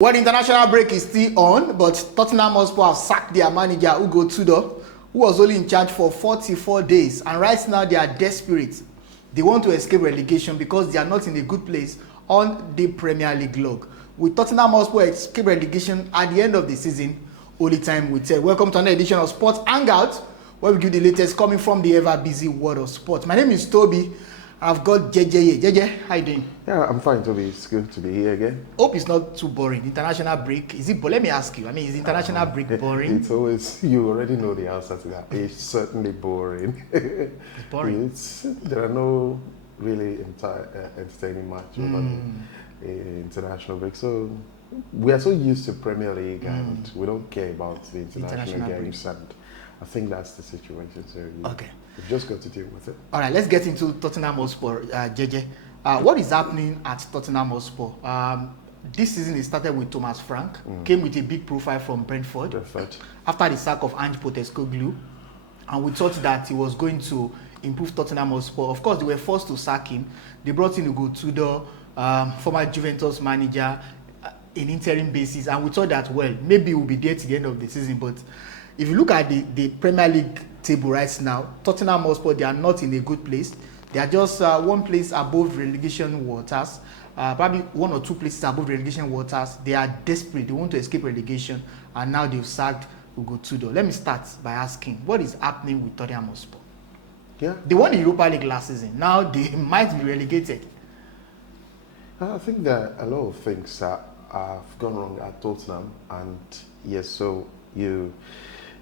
Well, the international break is still on, but Tottenham Hotspur have sacked their manager, Igor Tudor, who was only in charge for 44 days. And right now, they are desperate. They want to escape relegation because they are not in a good place on the Premier League log. Will Tottenham Hotspur escape relegation at the end of the season? Only time will tell. Welcome to another edition of Sports Hangout, where we give the latest coming from the ever-busy world of sports. My name is Toby. I've got JJ here. JJ, how you doing? Yeah, I'm fine, Toby. It's good to be here again. Hope it's not too boring. International break, is it? But let me ask you. I mean, is international break boring? It's always, you already know the answer to that. It's certainly boring. It's boring. There are no really entertaining matches over the international break. So we are so used to Premier League and we don't care about the international games. And I think that's the situation. So we've just got to deal with it. All right, let's get into Tottenham Hotspur, JJ. What is happening at Tottenham Hotspur? This season it started with Thomas Frank, came with a big profile from Brentford. After the sack of Ange Postecoglou, and we thought that he was going to improve Tottenham Hotspur. Of course, they were forced to sack him. They brought in Igor Tudor, former Juventus manager, in interim basis, and we thought that, well, maybe we'll be there to the end of the season. But if you look at the Premier League table right now, Tottenham Hotspur, they are not in a good place. They are just one place above relegation waters, probably one or two places above relegation waters. They are desperate. They want to escape relegation, and now they've sacked Igor Tudor. Let me start by asking, what is happening with Tottenham Hotspur? Yeah, they won the Europa League last season. Now they might be relegated. I think that a lot of things have gone wrong at Tottenham, and yes, so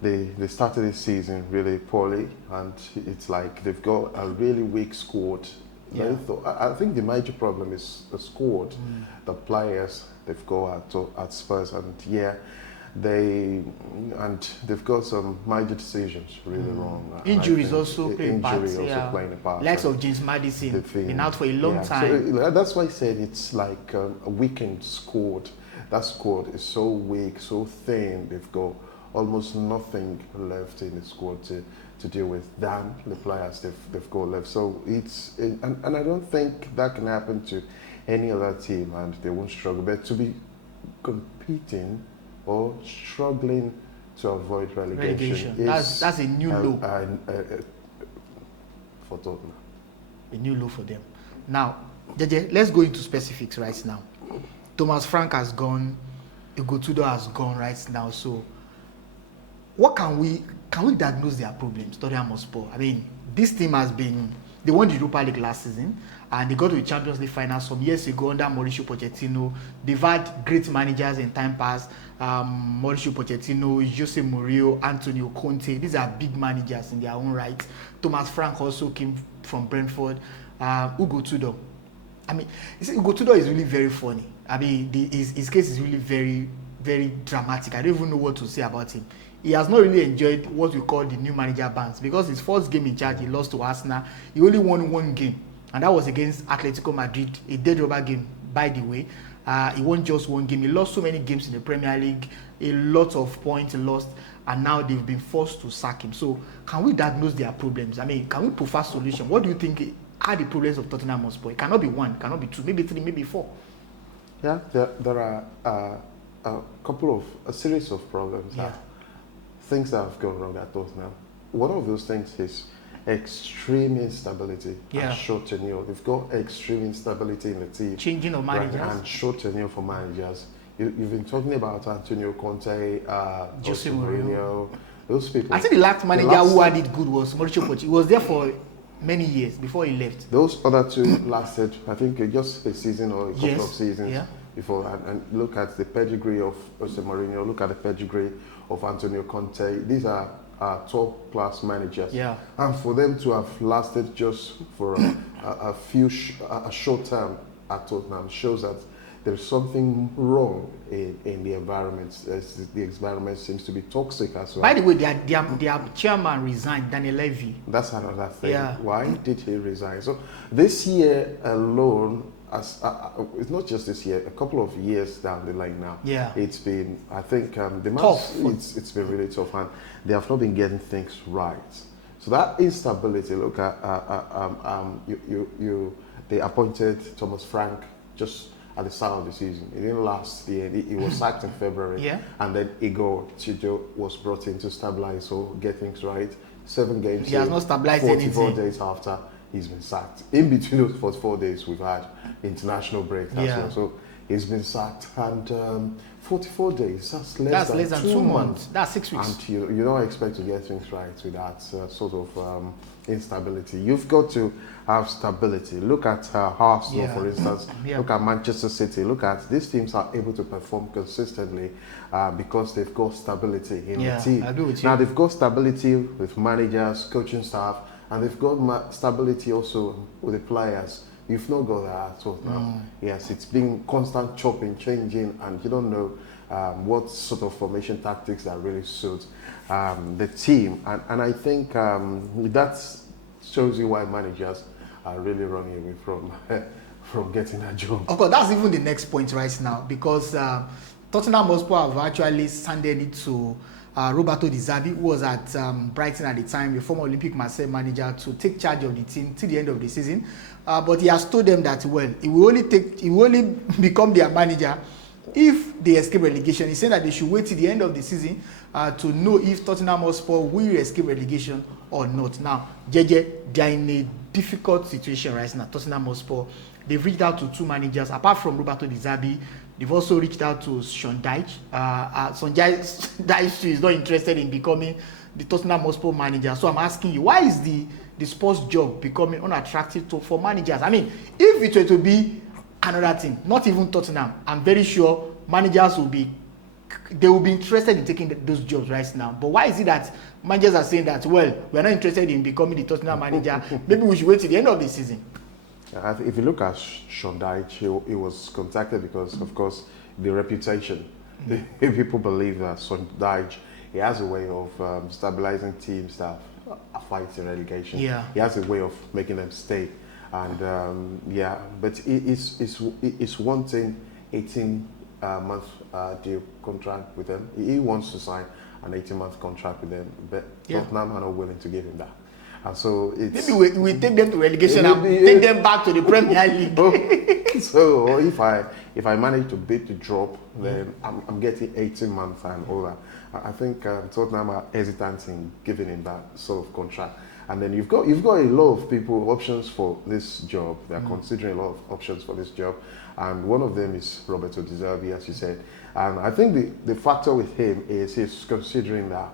They started this season really poorly, and it's like they've got a really weak squad. Yeah. I think the major problem is the squad, the players they've got at Spurs, and they've got some major decisions really wrong. Injuries also playing a part. Likes of James Maddison been out for a long time. So that's why I said it's like a weakened squad. That squad is so weak, so thin. They've got almost nothing left in the squad to deal with than the players they've got left. So and I don't think that can happen to any other team, and they won't struggle. But to be competing or struggling to avoid relegation that's a new low for Tottenham. A new low for them. Now, JJ, let's go into specifics right now. Thomas Frank has gone. Igor Tudor has gone right now. So what can we diagnose their problems, Tottenham Hotspur? I mean, this team they won the Europa League last season, and they got to the Champions League final some years ago under Mauricio Pochettino. They've had great managers in time past, Mauricio Pochettino, Jose Mourinho, Antonio Conte. These are big managers in their own right. Thomas Frank also came from Brentford. Igor Tudor. I mean, Igor Tudor is really very funny. I mean, his case is really very, very dramatic. I don't even know what to say about him. He has not really enjoyed what we call the new manager bans, because his first game in charge, he lost to Arsenal. He only won one game, and that was against Atletico Madrid, a dead rubber game, by the way. He won just one game. He lost so many games in the Premier League, a lot of points lost, and now they've been forced to sack him. So can we diagnose their problems? I mean, can we provide solution? What do you think are the problems of Tottenham Hotspur? It cannot be one, it cannot be two, maybe three, maybe four. Yeah, there are a series of problems. Yeah. Things that have gone wrong at Tottenham. One of those things is extreme instability and short tenure. They've got extreme instability in the team. Changing of managers. And short tenure for managers. You've been talking about Antonio Conte, Jose Mourinho. Those people. I think the last manager who had it good was Mauricio Pochettino. He was there for many years before he left. Those other two lasted, I think, just a season or a couple of seasons before. And look at the pedigree of Jose Mourinho. Look at the pedigree of Antonio Conte. These are top-class managers. Yeah. And for them to have lasted just for a short time at Tottenham shows that there's something wrong in the environment. The environment seems to be toxic as well. By the way, their chairman resigned, Daniel Levy. That's another thing. Yeah. Why did he resign? So this year alone, it's not just this year, a couple of years down the line now. Yeah. It's been, I think, the tough. It's been really tough, and they have not been getting things right. So that instability, look at they appointed Thomas Frank just at the start of the season. It didn't last. He was sacked in February, Yeah. and then Igor Tudor was brought in to stabilize or get things right. 7 games. He has not stabilized 44 anything. days after he's been sacked. In between those 44 days, we've had international break as Yeah. well. So he's been sacked, and 44 days. That's That's less than 2 months. That's 6 weeks. And you don't expect to get things right with that sort of instability. You've got to have stability. Look at Arsenal, Yeah. for instance. Yeah. Look at Manchester City. Look at these teams are able to perform consistently because they've got stability in Yeah, the team. I agree with you. Now they've got stability with managers, coaching staff, and they've got stability also with the players. You've not got that at all now. Yes, it's been constant chopping, changing, and you don't know what sort of formation tactics that really suit the team. And I think that shows you why managers are really running away from getting a job. Of course, that's even the next point right now, because Tottenham Hotspur have actually handed it to Roberto Di Zerbi, who was at Brighton at the time, the former Olympic Marseille manager, to take charge of the team till the end of the season. But he has told them that, well, he will only become their manager if they escape relegation. He's saying that they should wait till the end of the season to know if Tottenham Hotspur will escape relegation or not. Now, JJ, they are in a difficult situation right now. Tottenham Hotspur, they've reached out to 2 managers. Apart from Roberto Di Zerbi, they've also reached out to Sean Dyche. Sean Dyche is not interested in becoming the Tottenham Hotspur manager. So I'm asking you, why is the Spurs job becoming unattractive for managers? I mean, if it were to be another team, not even Tottenham, I'm very sure managers will be interested in taking those jobs right now. But why is it that managers are saying that, well, we're not interested in becoming the Tottenham manager, maybe we should wait till the end of the season? If you look at Sean Dyche, he was contacted because, of course, the reputation. People believe that Sean Dyche, he has a way of stabilizing teams that are fighting relegation. Yeah. He has a way of making them stay. And but it's wanting 18-month deal contract with them. He wants to sign an 18-month contract with them, but Tottenham are not willing to give him that. And so it's maybe we take them to relegation and take them back to the Premier League. So if I manage to beat the drop, then I'm getting 18 months and all that. I think Tottenham are hesitant in giving him that sort of contract. And then you've got a lot of people options for this job. They're considering a lot of options for this job, and one of them is Roberto Di Zerbi, as you said. And I think the factor with him is he's considering that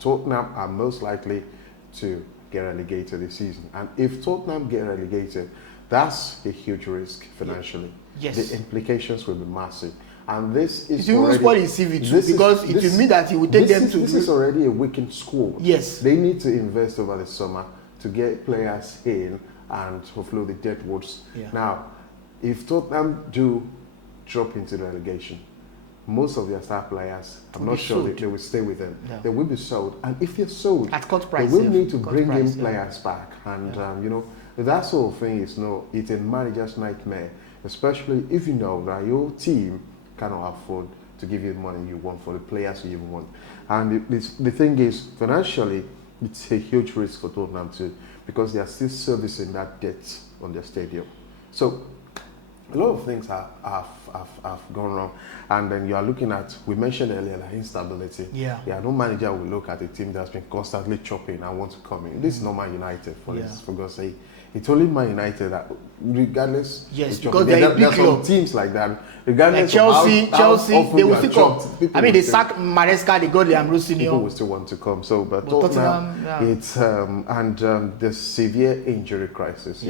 Tottenham are most likely to get relegated this season. And if Tottenham get relegated, that's a huge risk financially. Yes. The implications will be massive. And this is It will spoil his CV too, because it will mean that he will take them to... This is already a weakened squad. Yes. They need to invest over the summer to get players in and offload the deadwoods. Yeah. Now, if Tottenham do drop into the relegation, most of their star players, I'm not sure they will stay with them. Yeah. They will be sold. And if they're sold, at cut price, they will need to bring in players back. And, that sort of thing is it's a manager's nightmare, especially if you know that your team cannot afford to give you the money you want for the players you even want. And the thing is, financially, it's a huge risk for Tottenham too, because they are still servicing that debt on their stadium. So a lot of things have gone wrong. And then you are looking at, we mentioned earlier, like instability. Yeah. No manager will look at a team that's been constantly chopping and want to come in. This is not Man United, for God's sake. It's only Man United that, regardless. Yes, because they're a big club. Some teams like that, regardless like Chelsea, of how they will still come. I mean, they sack Maresca, they got the Ambrosino. People will still want to come. So, but Tottenham, it's the severe injury crisis.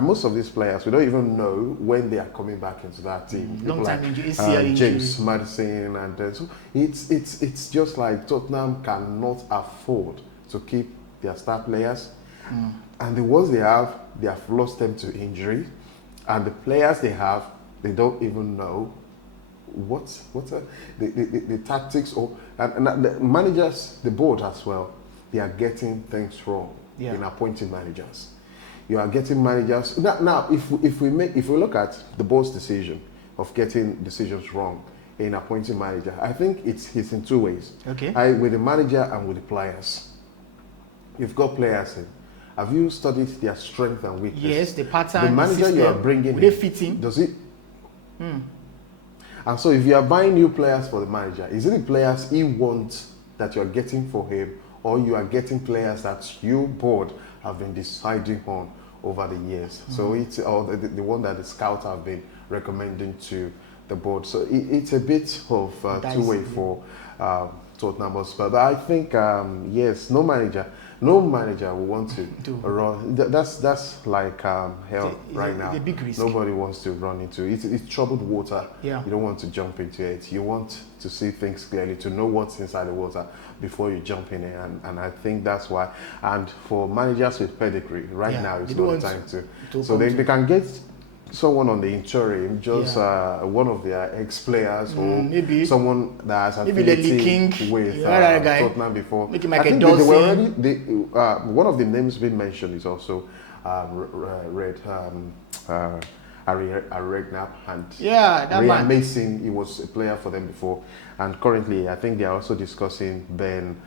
Most of these players, we don't even know when they are coming back into that team. Long time injury, James Maddison, and so it's just like Tottenham cannot afford to keep their star players. And the ones they have lost them to injury, and the players they have, they don't even know the tactics and the managers, the board as well. They are getting things wrong in appointing managers. You are getting managers now. If we look at the board's decision of getting decisions wrong in appointing manager, I think it's in two ways. Okay. With the manager and with the players. You've got players in. Have you studied their strength and weakness? Yes, the pattern. The manager the system, you are bringing they fit in. Does it And so if you are buying new players for the manager, is it the players he wants that you're getting for him, or you are getting players that you board have been deciding on over the years? So it's the one that the scouts have been recommending to the board. So it's a bit of two-way for Tottenham Hotspur. But I think yes, no manager will want to run. That's like hell right now. The big risk. Nobody wants to run into it. It's troubled water. Yeah. You don't want to jump into it. You want to see things clearly, to know what's inside the water before you jump in it. And I think that's why. And for managers with pedigree, right now it's not the time to. So they can get someone on the interim, just one of their ex-players, or maybe someone that has maybe affinity with Tottenham before. Make him like I think a they were already. One of the names being mentioned is also Regnap, and that man. Mason. He was a player for them before, and currently I think they are also discussing Ben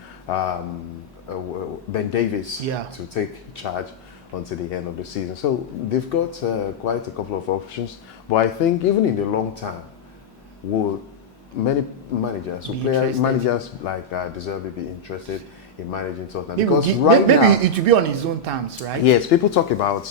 Davies to take charge until the end of the season. So they've got quite a couple of options. But I think even in the long term, will many managers, managers like deserve to be interested in managing Tottenham? Because right now, maybe it will be on his own terms, right? Yes, people talk about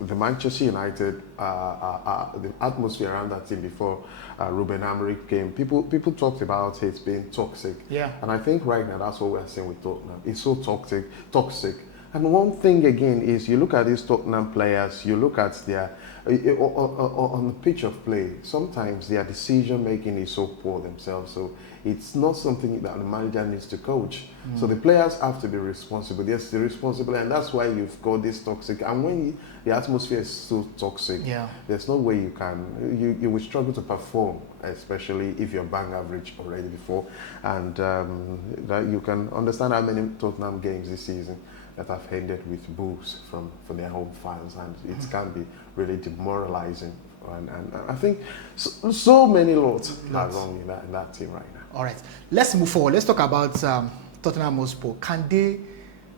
the Manchester United, the atmosphere around that team before Ruben Amorim came. People talked about it being toxic. Yeah. And I think right now that's what we're seeing with Tottenham. It's so toxic. And one thing again is, you look at these Tottenham players, you look at their on the pitch of play, sometimes their decision making is so poor themselves. So it's not something that the manager needs to coach. So the players have to be responsible. Yes, they're responsible, and that's why you've got this toxic. And when the atmosphere is so toxic, there's no way you can. You will struggle to perform, especially if you're bang average already before. And that you can understand how many Tottenham games this season that have ended with boos from their home fans, and it can be really demoralizing. And I think so many lots are wrong in that team right now. All right, let's move forward. Let's talk about Tottenham Hotspur. Can they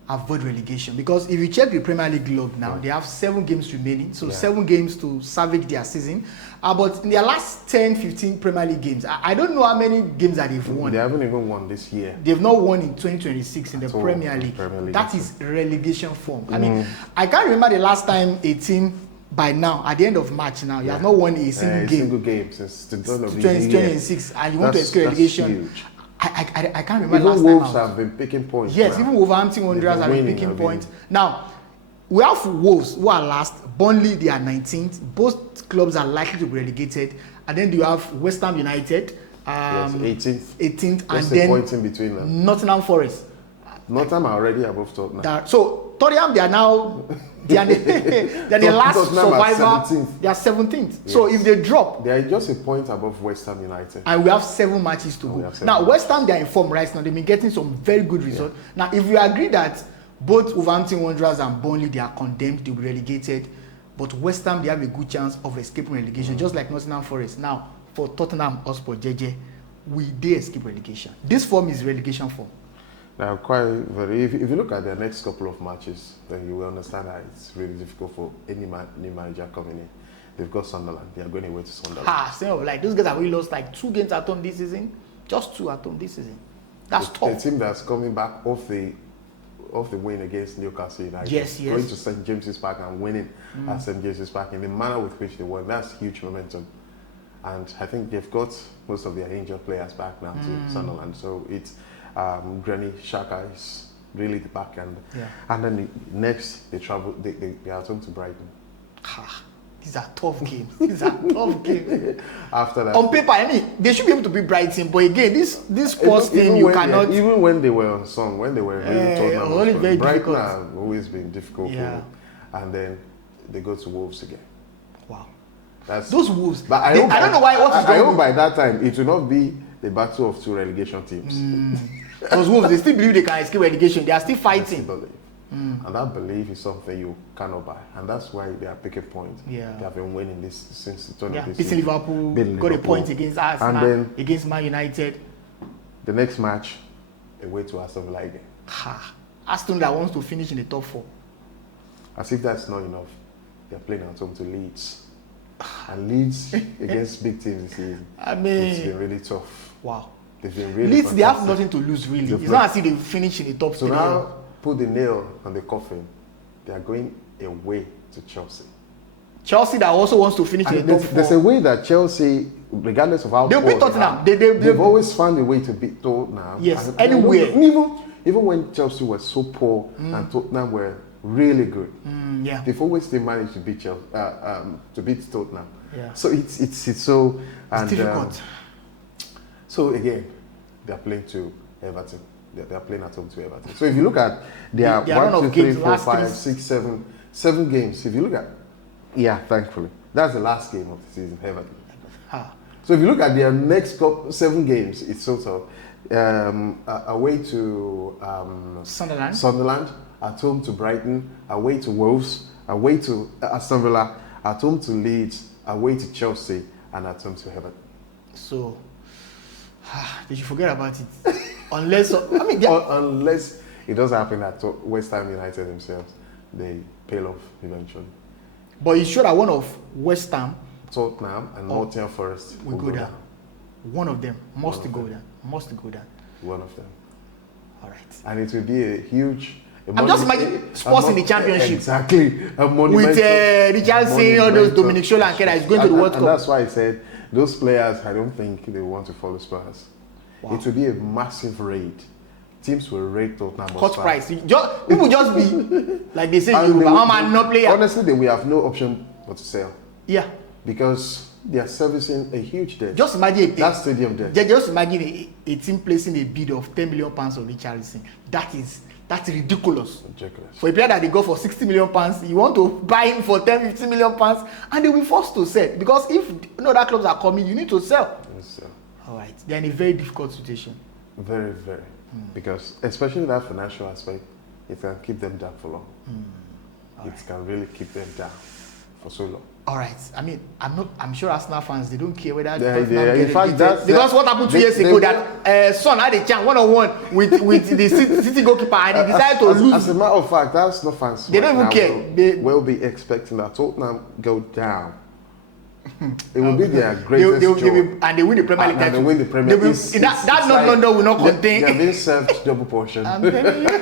avoid relegation? Because if you check the Premier League log now, they have 7 games remaining, so 7 games to salvage their season. But in their last 10, 15 Premier League games, I don't know how many games that they've won. They haven't even won this year. They've not won in 2026 in the Premier League. That is relegation form. I mean, I can't remember the last time a team, by now, at the end of March now, you have not won a single game since the dawn of 2026, and you want to escape relegation. Huge. I can't remember even last Wolves time. Have been picking points. Yes, now. Even Wolverhampton Wanderers have been picking points. Now, we have Wolves who are last. Burnley, they are 19th. Both clubs are likely to be relegated. And then you have West Ham United, 18th, and then points in between them. Nottingham Forest. Nottingham are already above Tottenham. So Tottenham, they are now they are the last survivor. They are 17th. Yes. So if they drop, they are just a point above West Ham United. And we have 7 matches to go. Now West Ham, they are in form right now. They've been getting some very good results. Now if you agree that both Wolverhampton Wanderers and Burnley, they are condemned to be relegated, but West Ham, they have a good chance of escaping relegation, just like Nottingham Forest. Now for Tottenham Hotspur, JJ, will they escape relegation? This form is relegation form. Now, if you look at their next couple of matches, then you will understand that it's really difficult for any new manager coming in. They've got Sunderland. They are going away to Sunderland. Like those guys have really lost like 2 games at home this season. Just 2 at home this season. That's tough. The team that's coming back off the win against Newcastle United. Yes. Going to St. James's Park and winning at St. James's Park in the manner with which they won. That's huge momentum. And I think they've got most of their injured players back now to Sunderland. So it's Granny Xhaka is really the back end. And then next they travel, they are home to Brighton. These are tough games. After that, on paper, I mean, they should be able to beat Brighton, but again, this sports team, you cannot. Even when they were on song, when they were really Brighton have always been difficult for them. And then they go to Wolves again. Wow. Those Wolves. But I don't know why. I hope by that time it will not be the battle of 2 relegation teams. Those Wolves, they still believe they can escape relegation. They are still fighting. And that belief is something you cannot buy. And that's why they are picking points. They have been winning this since the turn of this season. Liverpool, got a point against Arsenal, and then against Man United. The next match, away to Aston Villa again. Aston Villa wants to finish in the top 4. As if that's not enough, they're playing at home to Leeds. and Leeds against big teams this season. I mean, it's been really tough. Wow. They've been really Leeds, they have fantastic. nothing to lose, really. It's not as if they finish in the top So three. now, put the nail on the coffin. They are going away to Chelsea. Chelsea that also wants to finish in the top four. There's a way that Chelsea, regardless of how they'll beat Tottenham. They've always found a way to beat Tottenham. Yes, and anywhere. Even when Chelsea was so poor and Tottenham were really good, yeah. they've always still managed to beat Chelsea, to beat Tottenham. Yeah. So it's so it's difficult. So again, they are playing to Everton. They are playing at home to Everton. So if you look at their 1, 2, 3, 4, 5, 6, 7 games. If you look at thankfully that's the last game of the season, Everton. So if you look at their next 7 games, it's sort of away to Sunderland, at home to Brighton, away to Wolves, away to Aston Villa, at home to Leeds, away to Chelsea, and at home to Everton. So they should forget about it. Unless it does happen that West Ham United themselves, they pay off eventually. But it's sure that one of West Ham, Tottenham, and Nottingham Forest will go down. One of them must go down. One of them. All right. And it will be a huge. I'm just imagining Spurs in the Championship. Exactly. With Richarlison, all those Dominic Solanke that is going to the World Cup. And that's why I said those players, I don't think they want to follow Spurs. Wow. It will be a massive raid. Teams will raid Tottenham. Cut price. People just be like they say, not player. Honestly, they will have no option but to sell. Yeah. Because they are servicing a huge debt. Just imagine that stadium debt. Just imagine a team placing a bid of £10 million on Richarlison. That's ridiculous. For a player that they go for £60 million, you want to buy him for £10-15 million, and they'll be forced to sell. Because if other clubs are coming, you need to sell. Yes, sir. All right. They're in a very difficult situation. Very, very. Because especially that financial aspect, it can keep them down for long. It can really keep them down for so long. All right. I mean, I'm sure Arsenal fans, they don't care whether in fact, because what happened 2 years ago that Son had a chance one-on-one with the City goalkeeper and he decided to lose. As a matter of fact, that's not fans. They don't even care. They will be expecting that Tottenham go down. It will be their greatest joy. And they win the Premier League title. They win the Premier League. That North London will not contain. They are being served double portion. I'm telling you.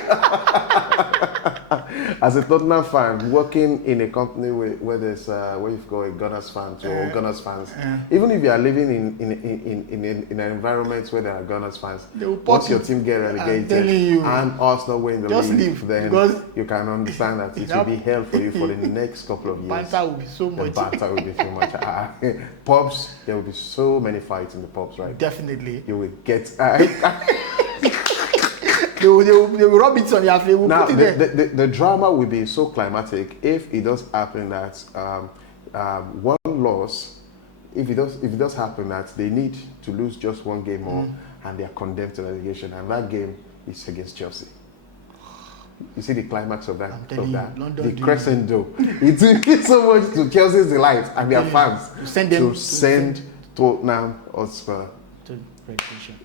As a Tottenham fan, working in a company where there's where you've got a Gunners fans or Gunners fans, even if you are living in an environment where there are Gunners fans, once your team get relegated and Arsenal win the league, then you can understand that it will be hell for you for the next couple of years. Banter will be so much. Banter will be so much. Pubs, there will be so many fights in the pubs, right? Definitely. You will get. They will rub it on your face. Now, the drama will be so climatic if it does happen that one loss, if it does happen that they need to lose just one game more and they are condemned to relegation, and that game is against Chelsea. You see the climax of that? The crescendo. It took so much to Chelsea's delight and their fans to send Tottenham Hotspur to relegation.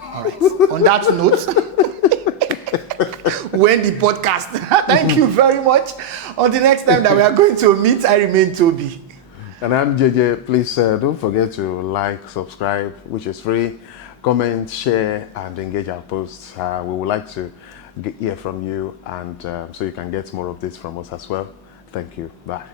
All right. On that note, we end the podcast. Thank you very much. Until the next time that we are going to meet, I remain Toby. And I'm JJ. Please don't forget to like, subscribe, which is free, comment, share, and engage our posts. We would like to hear from you, and so you can get more updates from us as well. Thank you. Bye.